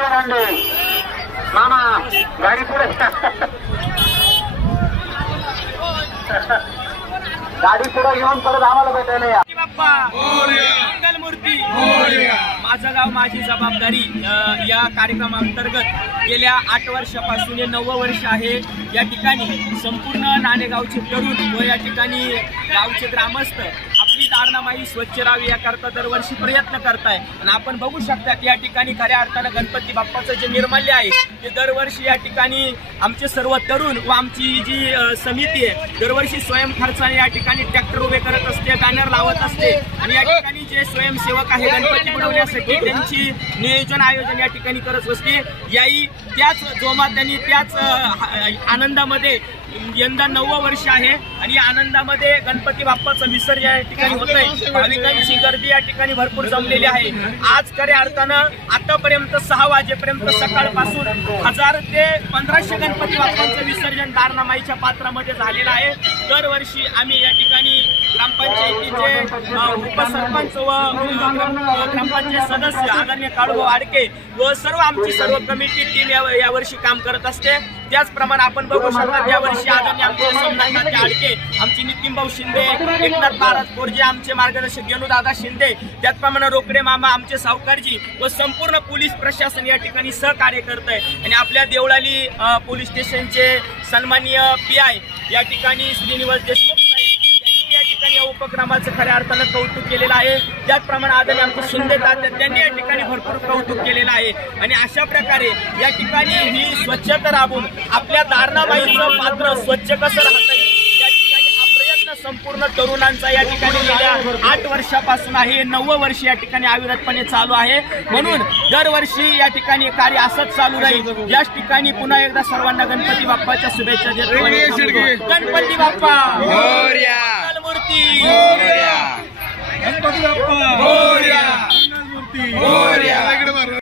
रांडे मामा गाडी पुढे गाडी पुढे घेऊन परत आम्हाला भेटायला या. बाप्पा मंगलमूर्ती माझं गाव माझी जबाबदारी या कार्यक्रमाअंतर्गत गेल्या 8 वर्षापासून हे 9वं वर्ष आहे. या ठिकाणी संपूर्ण नाणेगावचे तरुण व या ठिकाणी गावचे ग्रामस्थ आपली दारणामाई स्वच्छ राहावी याकरता दरवर्षी प्रयत्न करताय. आणि आपण बघू शकता की या ठिकाणी खऱ्या अर्थानं गणपती बाप्पाचं जे निर्माल्य आहे ते दरवर्षी या ठिकाणी आमचे सर्व तरुण व आमची जी समिती आहे दरवर्षी स्वयंखर्चाने या ठिकाणी ट्रॅक्टर उभे करत असते, बॅनर लावत असते. आणि या ठिकाणी जे स्वयंसेवक आहे गणपती बनवण्यासाठी त्यांची नियोजन आयोजन या ठिकाणी करत असते. याही त्याच जोमात आणि त्याच आनंदामध्ये यंदा 9वं वर्ष आहे आणि या आनंदामध्ये गणपती बाप्पाचं विसर्जन या ठिकाणी होत आहे. भाविकांची गर्दी या ठिकाणी भरपूर जमलेली आहे. आज खऱ्या अर्थानं आतापर्यंत 6 वाजेपर्यंत सकाळपासून 1000 ते 1500 गणपती बाप्पांचं विसर्जन दारणामाईच्या पात्रामध्ये झालेलं आहे. दरवर्षी आम्ही या ठिकाणी ग्रामपंचायतीचे उपसरपंच व ग्रामपंचायत सदस्य आदरणीय काळूभाऊ आडके व आमची सर्व कमिटी टीम यावर्षी काम करत असते. त्याचप्रमाणे आपण बघू शकता यावर्षी आदरणीय आमचे सोमनाथ आडके, आमचे नितीनभाऊ शिंदे, एकनाथ महाराज कोरजे, आमचे मार्गदर्शक गेलूदादा शिंदे, त्याचप्रमाणे रोकडे मामा, आमचे सावकारजी व संपूर्ण पोलीस प्रशासन या ठिकाणी सहकार्य करत आहे. आणि आपल्या देवळाली पोलीस स्टेशनचे सन्माननीय PI या ठिकाणी श्रीनिवास देशमुख साहेब या ठिकाणी या उपक्रमाचं खऱ्या अर्थानं कौतुक केलेलं आहे. त्याचप्रमाणे आदरणीय आमचे शिंदे तात्या त्यांनी या ठिकाणी भरपूर कौतुक केलेलं आहे. आणि अशा प्रकारे या ठिकाणी ही स्वच्छता राबवून आपल्या दारणाबाईचं पात्र स्वच्छ कसं राहता येईल या ठिकाणी हा प्रयत्न संपूर्ण तरुणांचा या ठिकाणी गेल्या 8 वर्षापासून आहे. 9वं वर्ष या ठिकाणी अविरतपणे चालू आहे. म्हणून दरवर्षी या ठिकाणी कार्य असंच चालू राहील. याच ठिकाणी पुन्हा एकदा सर्वांना गणपती बाप्पाच्या शुभेच्छा देतो. गणपती बाप्पा मोरया, मंगलमूर्ती मोरया, गणपती बाप्पा मोरया, मंगलमूर्ती मोरया.